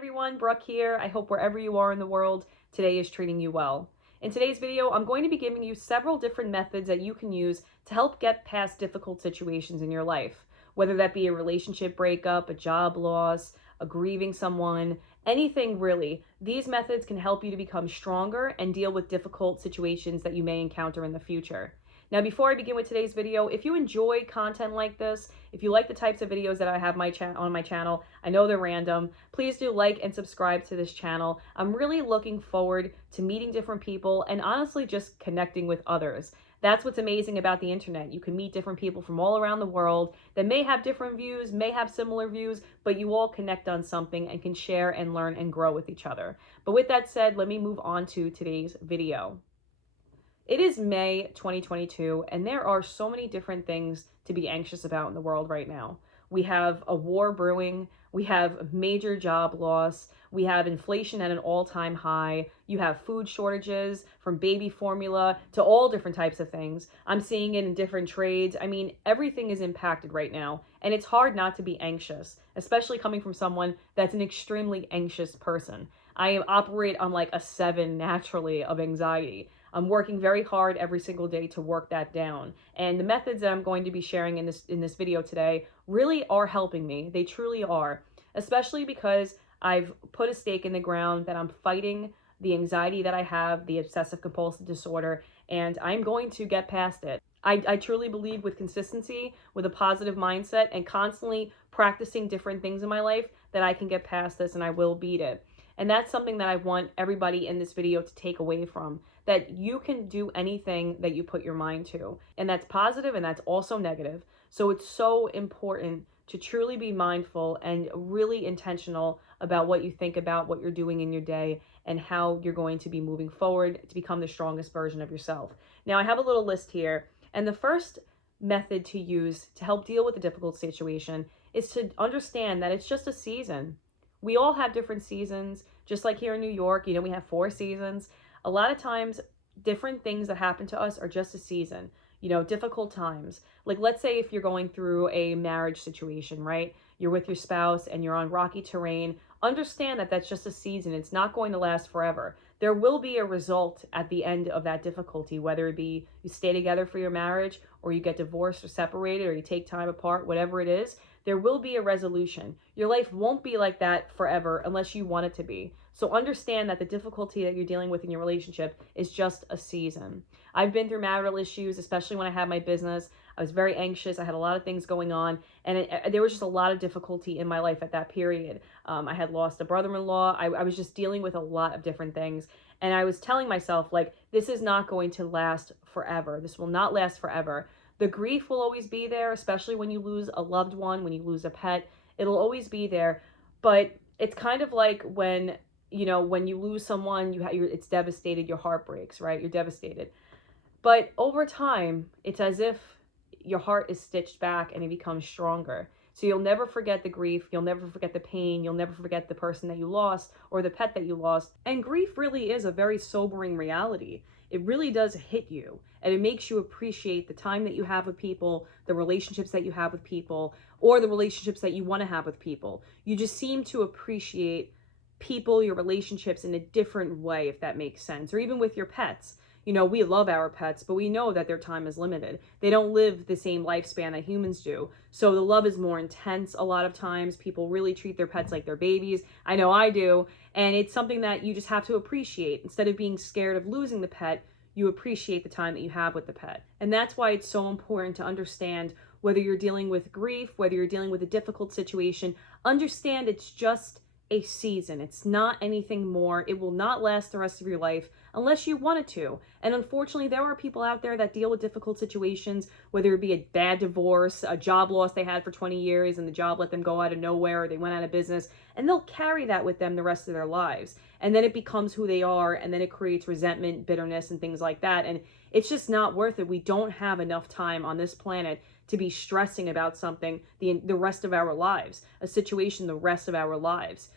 everyone, Brooke here. I hope wherever you are in the world, today is treating you well. In today's video, I'm going to be giving you several different methods that you can use to help get past difficult situations in your life, whether that be a relationship breakup, a job loss, a grieving someone, anything really. These methods can help you to become stronger and deal with difficult situations that you may encounter in the future. Now, before I begin with today's video, if you enjoy content like this, if you like the types of videos that I have on my channel, I know they're random, please do like and subscribe to this channel. I'm really looking forward to meeting different people and honestly just connecting with others. That's what's amazing about the internet. You can meet different people from all around the world that may have different views, may have similar views, but you all connect on something and can share and learn and grow with each other. But with that said, let me move on to today's video. It is May 2022, and there are so many different things to be anxious about in the world right now. We have a war brewing, we have major job loss, we have inflation at an all-time high, you have food shortages from baby formula to all different types of things. I'm seeing it in different trades. I mean, everything is impacted right now, and it's hard not to be anxious, especially coming from someone that's an extremely anxious person. I operate on like a 7 naturally of anxiety. I'm working very hard every single day to work that down. And the methods that I'm going to be sharing in this video today really are helping me. They truly are, especially because I've put a stake in the ground that I'm fighting the anxiety that I have, the obsessive compulsive disorder, and I'm going to get past it. I truly believe with consistency, with a positive mindset, and constantly practicing different things in my life that I can get past this and I will beat it. And that's something that I want everybody in this video to take away from, that you can do anything that you put your mind to. And that's positive and that's also negative. So it's so important to truly be mindful and really intentional about what you think about, what you're doing in your day, and how you're going to be moving forward to become the strongest version of yourself. Now, I have a little list here, and the first method to use to help deal with a difficult situation is to understand that it's just a season. We all have different seasons, just like here in New York, we have 4 seasons. A lot of times, different things that happen to us are just a season, difficult times. Like, let's say if you're going through a marriage situation, right? You're with your spouse and you're on rocky terrain. Understand that that's just a season. It's not going to last forever. There will be a result at the end of that difficulty, whether it be you stay together for your marriage or you get divorced or separated or you take time apart, whatever it is. There will be a resolution. Your life won't be like that forever unless you want it to be. So understand that the difficulty that you're dealing with in your relationship is just a season. I've been through marital issues, especially when I had my business. I was very anxious. I had a lot of things going on, and there was just a lot of difficulty in my life at that period. I had lost a brother-in-law. I was just dealing with a lot of different things. And I was telling myself, like, this is not going to last forever. This will not last forever. The grief will always be there, especially when you lose a loved one, when you lose a pet. It'll always be there. But it's kind of like when you lose someone, it's devastated, your heart breaks, right? You're devastated. But over time, it's as if your heart is stitched back and it becomes stronger. So you'll never forget the grief, you'll never forget the pain, you'll never forget the person that you lost or the pet that you lost. And grief really is a very sobering reality. It really does hit you, and it makes you appreciate the time that you have with people, the relationships that you have with people, or the relationships that you want to have with people. You just seem to appreciate people, your relationships in a different way, if that makes sense. Or even with your pets. We love our pets, but we know that their time is limited. They don't live the same lifespan that humans do. So the love is more intense a lot of times. People really treat their pets like their babies. I know I do. And it's something that you just have to appreciate. Instead of being scared of losing the pet, you appreciate the time that you have with the pet. And that's why it's so important to understand whether you're dealing with grief, whether you're dealing with a difficult situation, understand it's just a season. It's not anything more. It will not last the rest of your life unless you want it to. And unfortunately, there are people out there that deal with difficult situations, whether it be a bad divorce, a job loss they had for 20 years and the job let them go out of nowhere, or they went out of business, and they'll carry that with them the rest of their lives. And then it becomes who they are, and then it creates resentment, bitterness, and things like that. And it's just not worth it. We don't have enough time on this planet to be stressing about something the rest of our lives, a situation the rest of our lives.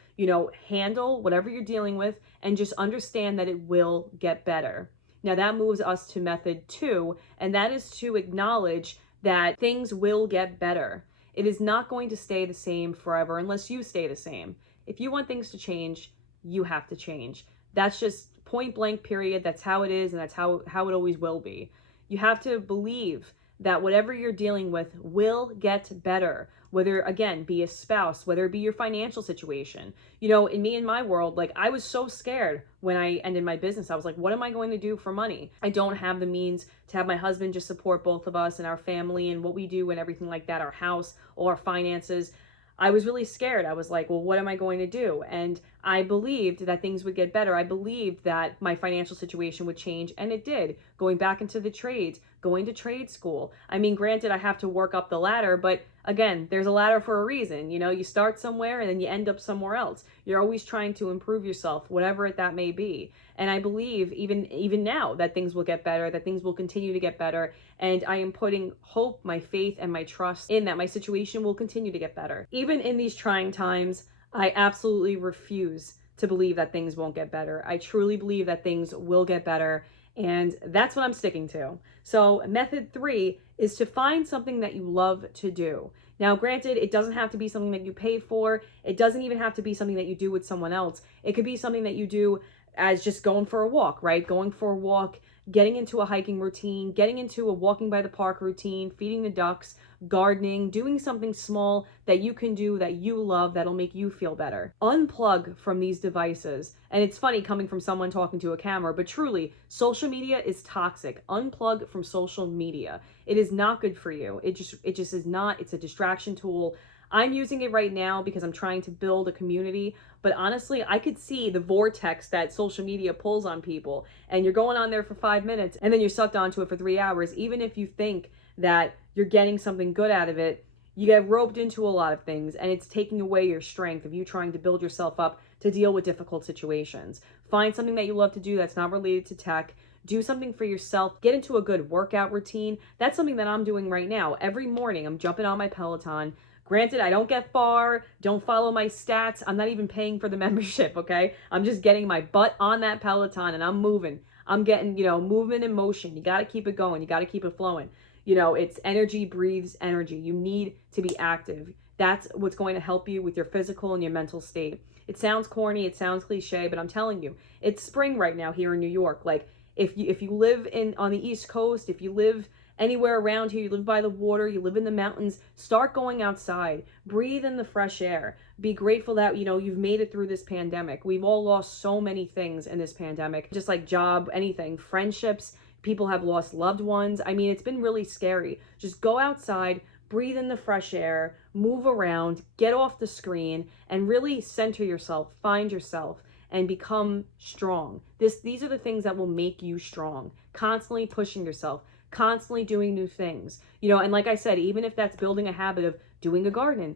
Handle whatever you're dealing with and just understand that it will get better. Now that moves us to method 2, and that is to acknowledge that things will get better. It is not going to stay the same forever unless you stay the same. If you want things to change, you have to change. That's just point blank, period. That's how it is, and that's how it always will be. You have to believe that whatever you're dealing with will get better. Whether, again, be a spouse, whether it be your financial situation. You know, in me and my world, like, I was so scared when I ended my business. I was like, what am I going to do for money? I don't have the means to have my husband just support both of us and our family and what we do and everything like that, our house, all our finances. I was really scared. I was like, well, what am I going to do? And I believed that things would get better. I believed that my financial situation would change, and it did. Going back into the trades, going to trade school. I mean, granted, I have to work up the ladder, but again, there's a ladder for a reason. You know, you start somewhere and then you end up somewhere else. You're always trying to improve yourself, whatever that may be. And I believe even now that things will get better, that things will continue to get better. And I am putting hope, my faith, and my trust in that my situation will continue to get better. Even in these trying times, I absolutely refuse to believe that things won't get better. I truly believe that things will get better. And that's what I'm sticking to. So method 3 is to find something that you love to do. Now, granted, it doesn't have to be something that you pay for. It doesn't even have to be something that you do with someone else. It could be something that you do as just going for a walk, right? Going for a walk, getting into a hiking routine, getting into a walking by the park routine, feeding the ducks, gardening, doing something small that you can do that you love that'll make you feel better. Unplug from these devices. And it's funny coming from someone talking to a camera, but truly, social media is toxic. Unplug from social media. It is not good for you. It just is not. It's a distraction tool. I'm using it right now because I'm trying to build a community, but honestly, I could see the vortex that social media pulls on people, and you're going on there for 5 minutes and then you're sucked onto it for 3 hours. Even if you think that you're getting something good out of it, you get roped into a lot of things, and it's taking away your strength of you trying to build yourself up to deal with difficult situations. Find something that you love to do that's not related to tech. Do something for yourself. Get into a good workout routine. That's something that I'm doing right now. Every morning, I'm jumping on my Peloton. Granted, I don't get far, don't follow my stats. I'm not even paying for the membership, okay? I'm just getting my butt on that Peloton and I'm moving. I'm getting, movement and motion. You got to keep it going. You got to keep it flowing. It's energy breathes energy. You need to be active. That's what's going to help you with your physical and your mental state. It sounds corny, it sounds cliche, but I'm telling you, it's spring right now here in New York. Like, if you live on the East Coast, if you live anywhere around here, you live by the water, you live in the mountains, start going outside, breathe in the fresh air. Be grateful that, you've made it through this pandemic. We've all lost so many things in this pandemic, just like job, anything, friendships, people have lost loved ones. I mean, it's been really scary. Just go outside, breathe in the fresh air, move around, get off the screen, and really center yourself, find yourself, and become strong. These are the things that will make you strong. Constantly pushing yourself, constantly doing new things. And like I said, even if that's building a habit of doing a garden,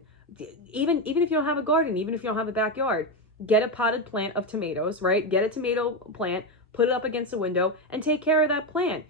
even if you don't have a garden, even if you don't have a backyard, get a potted plant of tomatoes, right? Get a tomato plant, put it up against the window, and take care of that plant.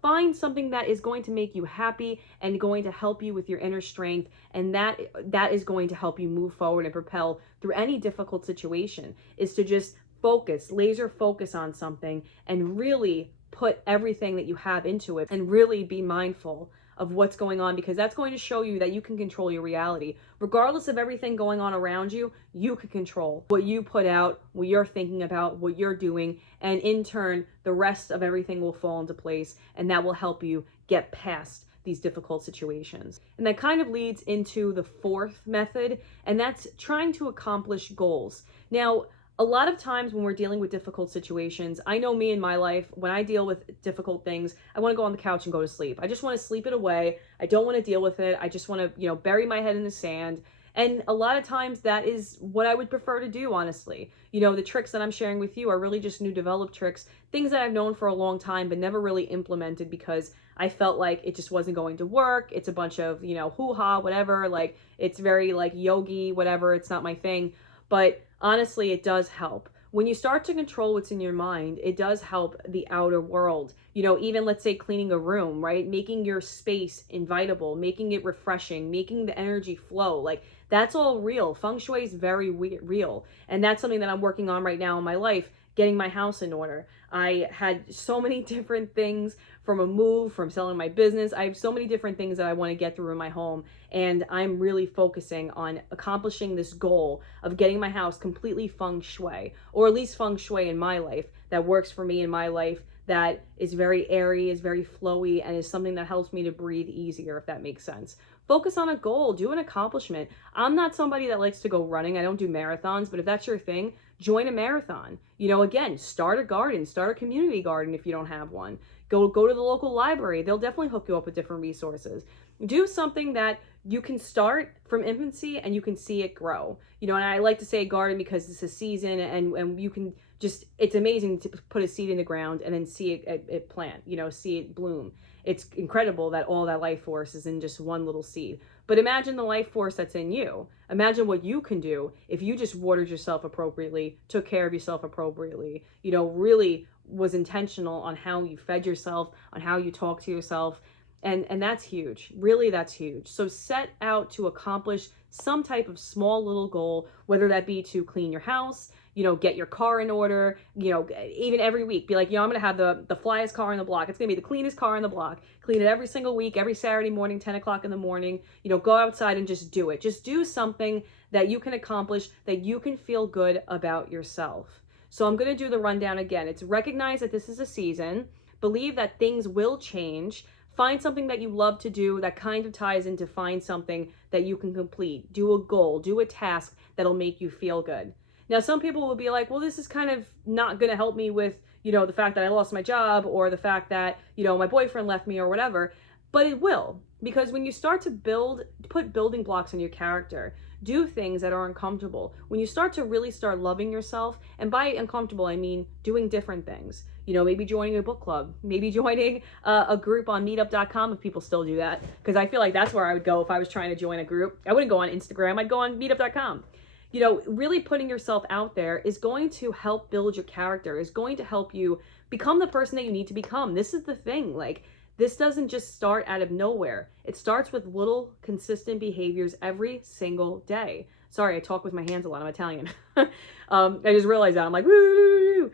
Find something that is going to make you happy and going to help you with your inner strength, and that is going to help you move forward and propel through any difficult situation, is to just focus, laser focus on something and really put everything that you have into it and really be mindful of what's going on, because that's going to show you that you can control your reality. Regardless of everything going on around you, you can control what you put out, what you're thinking about, what you're doing, and in turn, the rest of everything will fall into place, and that will help you get past these difficult situations. And that kind of leads into the 4th method, and that's trying to accomplish goals. Now, a lot of times when we're dealing with difficult situations, I know me in my life, when I deal with difficult things, I want to go on the couch and go to sleep. I just want to sleep it away. I don't want to deal with it. I just want to, bury my head in the sand. And a lot of times that is what I would prefer to do, honestly. The tricks that I'm sharing with you are really just new developed tricks, things that I've known for a long time, but never really implemented because I felt like it just wasn't going to work. It's a bunch of, hoo-ha, whatever. Like, it's very like yogi, whatever. It's not my thing. But honestly, it does help. When you start to control what's in your mind, it does help the outer world. Even let's say cleaning a room, right? Making your space invitable, making it refreshing, making the energy flow. Like, that's all real. Feng Shui is very real. And that's something that I'm working on right now in my life. getting my house in order. I had so many different things, from a move, from selling my business. I have so many different things that I want to get through in my home. And I'm really focusing on accomplishing this goal of getting my house completely feng shui, or at least feng shui in my life that works for me in my life, that is very airy, is very flowy, and is something that helps me to breathe easier, if that makes sense. Focus on a goal, do an accomplishment. I'm not somebody that likes to go running. I don't do marathons, but if that's your thing, join a marathon. You know, again, start a garden, start a community garden if you don't have one. Go to the local library. They'll definitely hook you up with different resources. Do something that you can start from infancy and you can see it grow. You know, and I like to say garden because it's a season, and you can just, it's amazing to put a seed in the ground and then see it plant, you know, see it bloom. It's incredible that all that life force is in just one little seed. But imagine the life force that's in you. Imagine what you can do if you just watered yourself appropriately, took care of yourself appropriately, you know, really was intentional on how you fed yourself, on how you talk to yourself. And that's huge. Really, that's huge. So set out to accomplish some type of small little goal, whether that be to clean your house, you know, get your car in order, you know, even every week, be like, you know, I'm going to have the flyest car on the block. It's going to be the cleanest car on the block. Clean it every single week, every Saturday morning, 10 o'clock in the morning, you know, go outside and just do it. Just do something that you can accomplish, that you can feel good about yourself. So I'm going to do the rundown again. It's recognize that this is a season, believe that things will change, find something that you love to do that kind of ties into find something that you can complete, do a goal, do a task that'll make you feel good. Now, some people will be like, well, this is kind of not going to help me with, you know, the fact that I lost my job, or the fact that, you know, my boyfriend left me, or whatever. But it will, because when you start to put building blocks in your character, do things that are uncomfortable, when you start to really start loving yourself, and by uncomfortable, I mean doing different things, you know, maybe joining a book club, maybe joining a group on meetup.com, if people still do that, because I feel like that's where I would go if I was trying to join a group. I wouldn't go on Instagram, I'd go on meetup.com. You know, really putting yourself out there is going to help build your character, is going to help you become the person that you need to become. This is the thing, like, this doesn't just start out of nowhere. It starts with little consistent behaviors every single day. Sorry, I talk with my hands a lot. I'm Italian. I just realized that. I'm like, woo.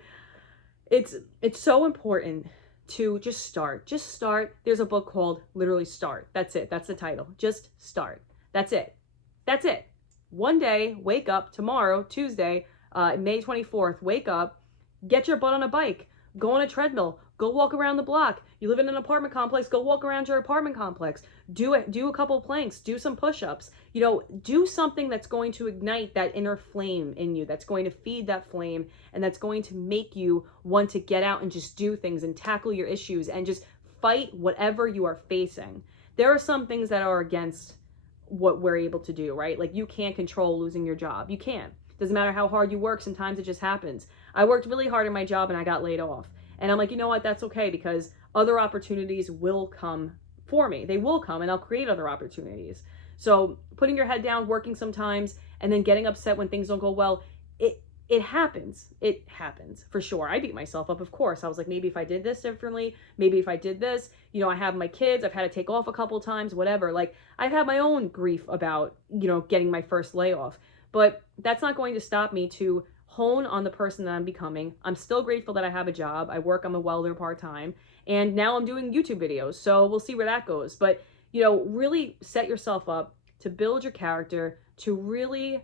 It's so important to just start. Just start. There's a book called literally Start. That's it. That's the title. Just start. That's it. That's it. One day, wake up tomorrow, Tuesday, May 24th, wake up, get your butt on a bike, go on a treadmill, go walk around the block. You live in an apartment complex, go walk around your apartment complex. Do a couple planks, do some push-ups. You know, do something that's going to ignite that inner flame in you, that's going to feed that flame, and that's going to make you want to get out and just do things and tackle your issues and just fight whatever you are facing. There are some things that are against what we're able to do, right? Like, you can't control losing your job. You can't. Doesn't matter how hard you work, sometimes it just happens. I worked really hard in my job and I got laid off. And I'm like, you know what? That's okay, because other opportunities will come for me. They will come, and I'll create other opportunities. So putting your head down, working sometimes, and then getting upset when things don't go well, it happens. It happens for sure. I beat myself up, of course. I was like, maybe if I did this differently, maybe if I did this, you know, I have my kids, I've had to take off a couple times, whatever. Like, I've had my own grief about, you know, getting my first layoff, but that's not going to stop me to hone on the person that I'm becoming. I'm still grateful that I have a job. I work, I'm a welder part-time, and now I'm doing YouTube videos. So we'll see where that goes. But, you know, really set yourself up to build your character, to really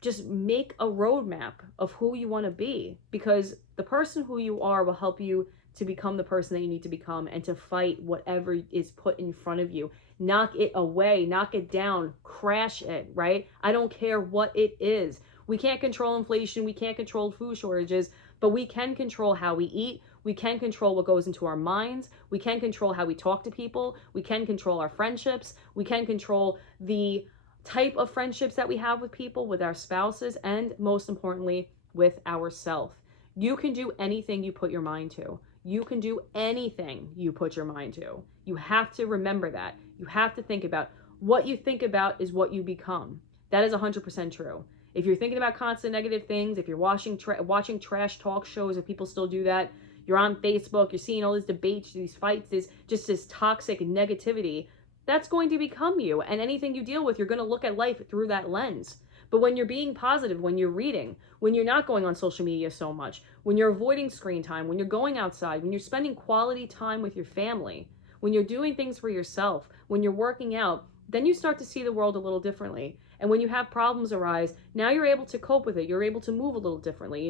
just make a roadmap of who you want to be, because the person who you are will help you to become the person that you need to become, and to fight whatever is put in front of you. Knock it away, knock it down, crash it, right? I don't care what it is. We can't control inflation, we can't control food shortages, but we can control how we eat, we can control what goes into our minds, we can control how we talk to people, we can control our friendships, we can control the type of friendships that we have with people, with our spouses, and most importantly, with ourselves. You can do anything you put your mind to. You can do anything you put your mind to. You have to remember that. You have to think about what you think about is what you become. That is 100% true. If you're thinking about constant negative things, if you're watching trash talk shows, if people still do that, you're on Facebook, you're seeing all these debates, these fights, this toxic negativity, that's going to become you. And anything you deal with, you're going to look at life through that lens. But when you're being positive, when you're reading, when you're not going on social media so much, when you're avoiding screen time, when you're going outside, when you're spending quality time with your family, when you're doing things for yourself, when you're working out, then you start to see the world a little differently. And when you have problems arise, now you're able to cope with it. You're able to move a little differently.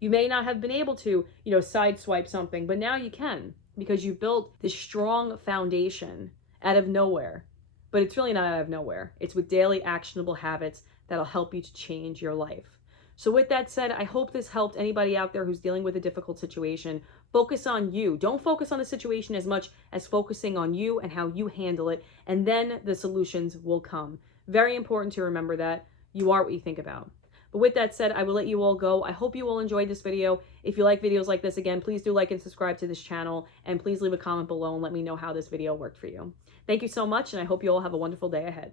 You may not have been able to, sideswipe something, but now you can, because you built this strong foundation out of nowhere. But it's really not out of nowhere. It's with daily actionable habits that'll help you to change your life. So with that said, I hope this helped anybody out there who's dealing with a difficult situation. Focus on you. Don't focus on the situation as much as focusing on you and how you handle it, and then the solutions will come. Very important to remember that you are what you think about. But with that said, I will let you all go. I hope you all enjoyed this video. If you like videos like this, again, please do like and subscribe to this channel, and please leave a comment below and let me know how this video worked for you. Thank you so much, and I hope you all have a wonderful day ahead.